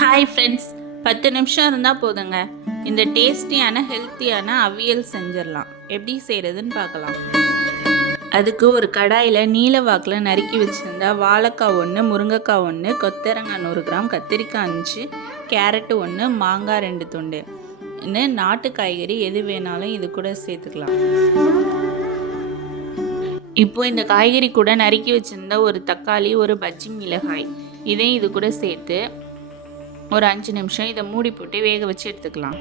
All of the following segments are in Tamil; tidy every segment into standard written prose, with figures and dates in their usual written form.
ஹாய் ஃப்ரெண்ட்ஸ், 10 நிமிஷம் இருந்தால் போதுங்க. இந்த டேஸ்டியான ஹெல்த்தியான அவியல் செஞ்சிடலாம். எப்படி செய்கிறதுன்னு பார்க்கலாம். அதுக்கு ஒரு கடாயில் நீல வாக்கில் நறுக்கி வச்சுருந்தா வாழைக்காய் 1, முருங்கைக்காய் 1, கொத்தரங்காய் 100 கிராம், கத்திரிக்காய் 5, கேரட்டு 1, மாங்காய் 2 துண்டு, இன்னும் நாட்டு காய்கறி எது வேணாலும் இது கூட சேர்த்துக்கலாம். இப்போ இந்த காய்கறி கூட நறுக்கி வச்சுருந்தா ஒரு தக்காளி, ஒரு பஜ்ஜி மிளகாய் இதையும் இது கூட சேர்த்து ஒரு 5 நிமிஷம் இதை மூடி போட்டு வேக வச்சு எடுத்துக்கலாம்.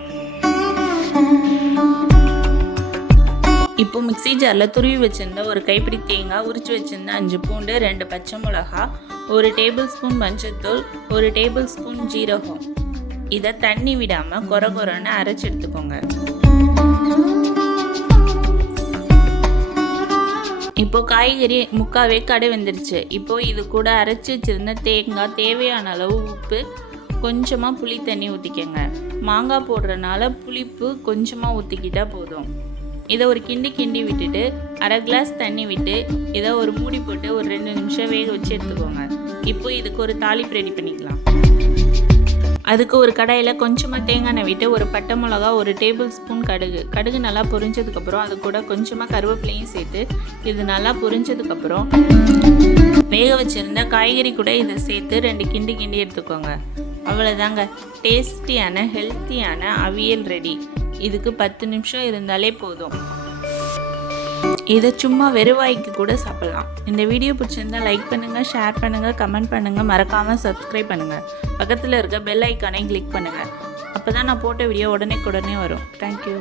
இப்போ மிக்ஸி ஜாரில் துருவி வச்சுருந்தா ஒரு கைப்பிடி தேங்காய், உரிச்சு வச்சுருந்தா 5 பூண்டு, 2 பச்சை மிளகா, 1 டேபிள் ஸ்பூன் மஞ்சள்தூள், 1 டேபிள் ஸ்பூன் ஜீரகம், இதை தண்ணி விடாமல் கொரன்னு அரைச்சி எடுத்துக்கோங்க. இப்போ காய்கறி முக்காவே கடை வெந்துருச்சு. இப்போ இது கூட அரைச்சி வச்சுருந்த தேங்காய், தேவையான அளவு உப்பு, கொஞ்சமாக புளி தண்ணி ஊற்றிக்கங்க. மாங்காய் போடுறதுனால புளிப்பு கொஞ்சமாக ஊற்றிக்கிட்டால் போதும். இதை ஒரு கிண்டி விட்டுட்டு 1/2 கிளாஸ் தண்ணி விட்டு இதை ஒரு மூடி போட்டு ஒரு 2 நிமிஷம் வேக வச்சு எடுத்துக்கோங்க. இப்போ இதுக்கு ஒரு தாளிப்பு ரெடி பண்ணிக்கலாம். அதுக்கு ஒரு கடாயில் கொஞ்சமாக தேங்காய் எண்ணெய் விட்டு ஒரு பட்டை மிளகா, 1 டேபிள் ஸ்பூன் கடுகு நல்லா பொரிஞ்சதுக்கப்புறம் அது கூட கொஞ்சமாக கருவேப்பிலையும் சேர்த்து இது நல்லா பொரிஞ்சதுக்கப்புறம் வேக வச்சுருந்த காய்கறி கூட இதை சேர்த்து 2 கிண்டி எடுத்துக்கோங்க. அவ்வளோதாங்க, டேஸ்டியான ஹெல்த்தியான அவியல் ரெடி. இதுக்கு 10 நிமிஷம் இருந்தாலே போதும். இதை சும்மா வெறுவாய்க்கு கூட சாப்பிட்லாம். இந்த வீடியோ பிடிச்சிருந்தா லைக் பண்ணுங்கள், ஷேர் பண்ணுங்கள், கமெண்ட் பண்ணுங்கள், மறக்காமல் சப்ஸ்கிரைப் பண்ணுங்கள். பக்கத்தில் இருக்க பெல் ஐக்கானை கிளிக் பண்ணுங்கள். அப்போ தான் நான் போட்ட வீடியோ உடனே வரும். தேங்க்யூ.